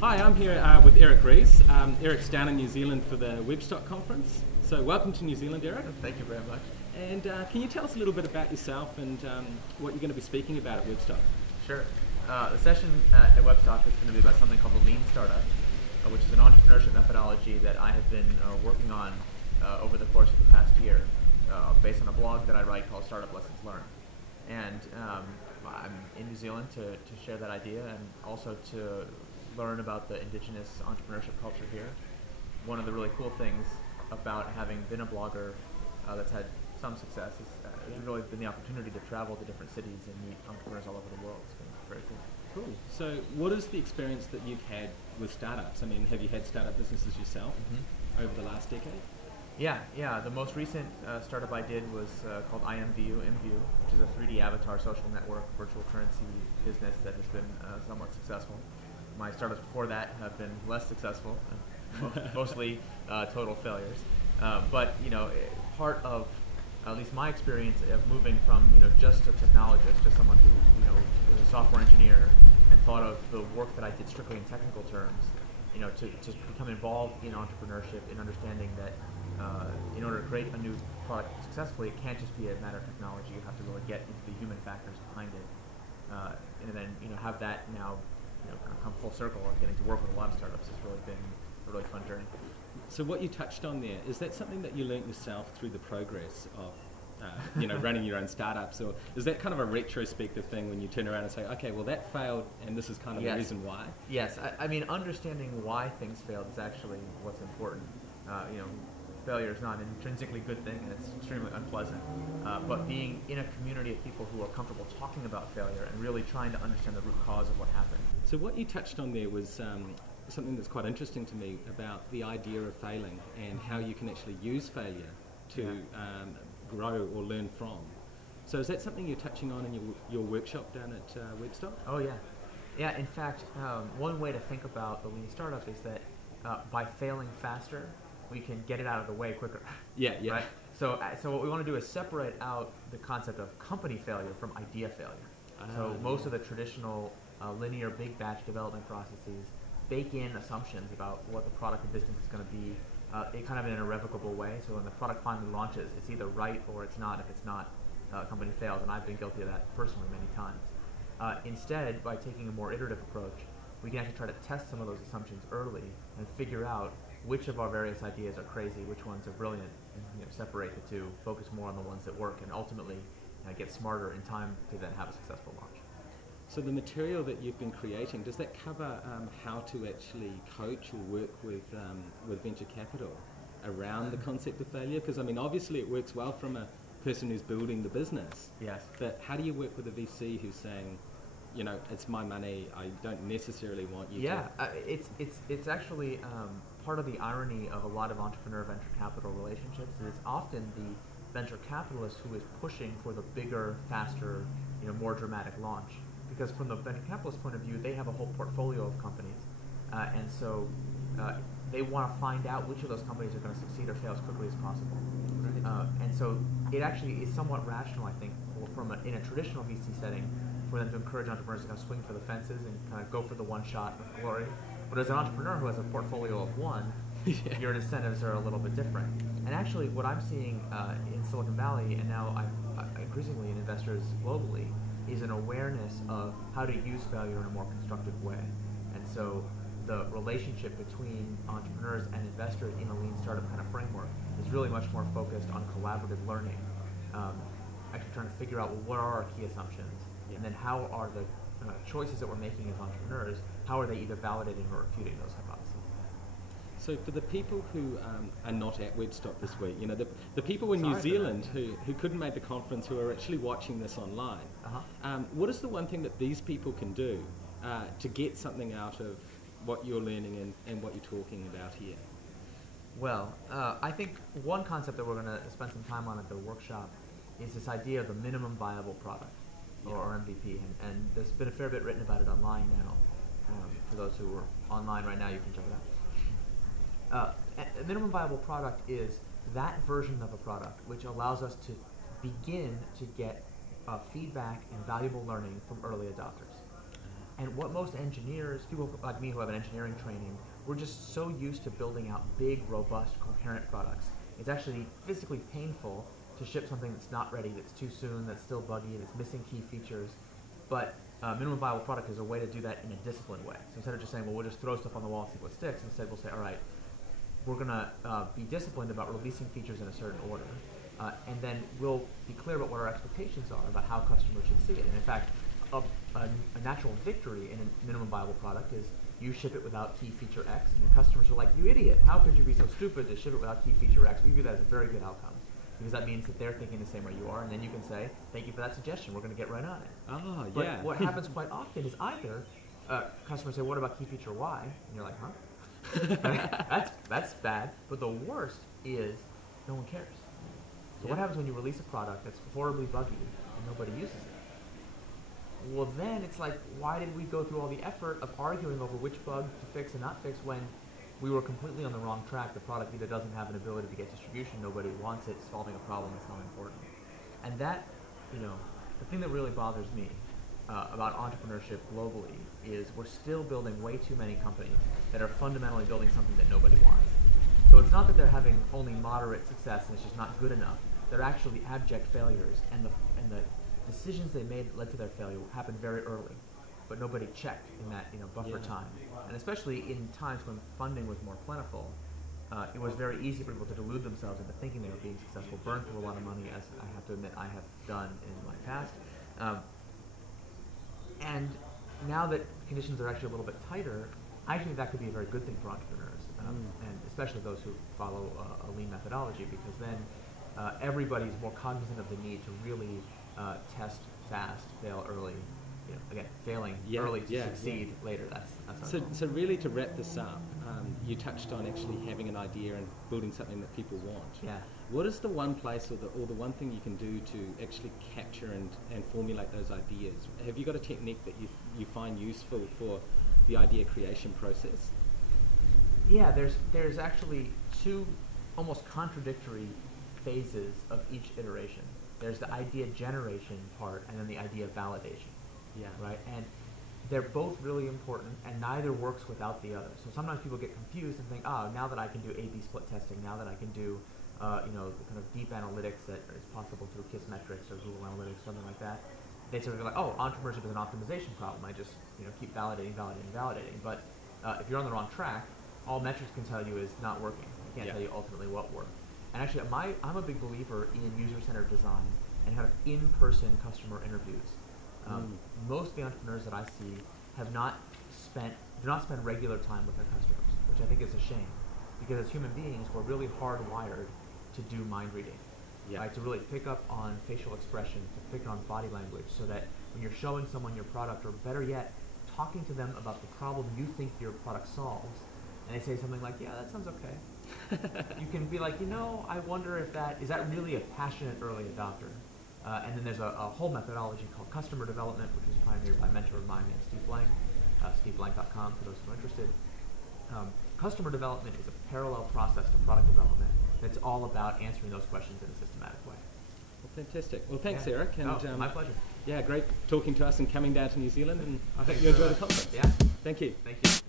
Hi, I'm here with Eric Ries. Eric's down in New Zealand for the Webstock conference. So welcome to New Zealand, Eric. Thank you very much. And can you tell us a little bit about yourself and what you're going to be speaking about at Webstock? Sure. The session at Webstock is going to be about something called the Lean Startup, which is an entrepreneurship methodology that I have been working on over the course of the past year, based on a blog that I write called Startup Lessons Learned. And I'm in New Zealand to share that idea and also to learn about the indigenous entrepreneurship culture here. One of the really cool things about having been a blogger that's had some success is it's really been the opportunity to travel to different cities and meet entrepreneurs all over the world. It's been very cool. Cool. So what is the experience that you've had with startups? I mean, have you had startup businesses yourself over the last decade? Yeah. The most recent startup I did was called IMVU, which is a 3D avatar social network virtual currency business that has been somewhat successful. My startups before that have been less successful, mostly total failures. But part of at least my experience of moving from just a technologist, just someone who was a software engineer, and thought of the work that I did strictly in technical terms, to become involved in entrepreneurship, in understanding that in order to create a new product successfully, it can't just be a matter of technology. You have to really get into the human factors behind it, and then have that now kind of come full circle and getting to work with a lot of startups has really been a really fun journey. So what you touched on there, is that something that you learnt yourself through the progress of running your own startups, or is that kind of a retrospective thing when you turn around and say, okay, well that failed and this is kind of the reason why? Yes, I mean understanding why things failed is actually what's important. Failure is not an intrinsically good thing and it's extremely unpleasant, but being in a community of people who are comfortable talking about failure and really trying to understand the root cause of what happened. So what you touched on there was something that's quite interesting to me about the idea of failing and how you can actually use failure to grow or learn from. So is that something you're touching on in your workshop down at Webstock? Oh yeah. Yeah, in fact, one way to think about the Lean Startup is that by failing faster, we can get it out of the way quicker. Yeah. Right? So what we want to do is separate out the concept of company failure from idea failure. So most of the traditional linear big batch development processes bake in assumptions about what the product and business is going to be kind of in an irrevocable way. So when the product finally launches, it's either right or it's not. If it's not, the company fails, and I've been guilty of that personally many times. Instead, by taking a more iterative approach, we can actually try to test some of those assumptions early and figure out which of our various ideas are crazy, which ones are brilliant, and separate the two, focus more on the ones that work, and ultimately get smarter in time to then have a successful launch. So the material that you've been creating, does that cover how to actually coach or work with venture capital around the concept of failure? Because I mean, obviously it works well from a person who's building the business. Yes. But how do you work with a VC who's saying, it's my money, I don't necessarily want you to... It's actually part of the irony of a lot of entrepreneur venture capital relationships is often the venture capitalist who is pushing for the bigger, faster, more dramatic launch. Because from the venture capitalist point of view, they have a whole portfolio of companies, and so they want to find out which of those companies are going to succeed or fail as quickly as possible. Right. And so it actually is somewhat rational, I think, in a traditional VC setting, for them to encourage entrepreneurs to kind of swing for the fences and kind of go for the one shot of glory. But as an entrepreneur who has a portfolio of one, your incentives are a little bit different. And actually, what I'm seeing in Silicon Valley, and now increasingly in investors globally, is an awareness of how to use failure in a more constructive way. And so the relationship between entrepreneurs and investors in a lean startup kind of framework is really much more focused on collaborative learning, actually trying to figure out, well, what are our key assumptions, and then how are the choices that we're making as entrepreneurs, how are they either validating or refuting those hypotheses. So for the people who are not at Webstock this week, the people in New Zealand who couldn't make the conference, who are actually watching this online, what is the one thing that these people can do to get something out of what you're learning and what you're talking about here? Well, I think one concept that we're going to spend some time on at the workshop is this idea of the minimum viable product, or MVP, and there's been a fair bit written about it online now. For those who are online right now, you can check it out. A minimum viable product is that version of a product which allows us to begin to get feedback and valuable learning from early adopters. And what most engineers, people like me who have an engineering training, we're just so used to building out big, robust, coherent products. It's actually physically painful to ship something that's not ready, that's too soon, that's still buggy, that's missing key features. But minimum viable product is a way to do that in a disciplined way. So instead of just saying, well, we'll just throw stuff on the wall and see what sticks, instead we'll say, all right, we're going to be disciplined about releasing features in a certain order. And then we'll be clear about what our expectations are about how customers should see it. And in fact, a natural victory in a minimum viable product is you ship it without key feature X, and your customers are like, you idiot, how could you be so stupid to ship it without key feature X? We view that as a very good outcome, because that means that they're thinking the same way you are, and then you can say, thank you for that suggestion, we're going to get right on it. Oh, but yeah. what happens quite often is either customers say, what about key feature Y? And you're like, huh? that's bad, but the worst is no one cares. So what happens when you release a product that's horribly buggy and nobody uses it? Well, then it's like, why did we go through all the effort of arguing over which bug to fix and not fix when we were completely on the wrong track? The product either doesn't have an ability to get distribution, nobody wants it, solving a problem that's not important. And that, the thing that really bothers me about entrepreneurship globally is we're still building way too many companies that are fundamentally building something that nobody wants. So it's not that they're having only moderate success and it's just not good enough. They're actually abject failures, and the decisions they made that led to their failure happened very early, but nobody checked in that buffer time. And especially in times when funding was more plentiful, it was very easy for people to delude themselves into thinking they were being successful, burn through a lot of money, as I have to admit I have done in my past. And now that conditions are actually a little bit tighter, I think that could be a very good thing for entrepreneurs, and especially those who follow a lean methodology, because then everybody's more cognizant of the need to really test fast, fail early. Again, failing early to succeed later. That's so really, to wrap this up, you touched on actually having an idea and building something that people want. Yeah. What is the one place or the one thing you can do to actually capture and formulate those ideas? Have you got a technique that you find useful for the idea creation process? Yeah, there's actually two almost contradictory phases of each iteration. There's the idea generation part and then the idea validation. Yeah. Right? And they're both really important, and neither works without the other. So sometimes people get confused and think, now that I can do A/B split testing, now that I can do the kind of deep analytics that is possible through Kissmetrics or Google Analytics, something like that, they sort of go like, entrepreneurship is an optimization problem. I just keep validating. But if you're on the wrong track, all metrics can tell you is not working. It can't tell you ultimately what worked. And actually, I'm a big believer in user-centered design and kind of in-person customer interviews. Most of the entrepreneurs that I see do not spend regular time with their customers, which I think is a shame, because as human beings, we're really hardwired to do mind reading, right? To really pick up on facial expression, to pick on body language, so that when you're showing someone your product, or better yet, talking to them about the problem you think your product solves, and they say something like, yeah, that sounds okay. You can be like, I wonder if is that really a passionate early adopter? And then there's a whole methodology called customer development, which was pioneered by a mentor of mine named Steve Blank, steveblank.com for those who are interested. Customer development is a parallel process to product development that's all about answering those questions in a systematic way. Well, fantastic. Well, thanks, Eric. And, my pleasure. Yeah, great talking to us and coming down to New Zealand, and I hope you enjoy the conference. Yeah. Thank you. Thank you.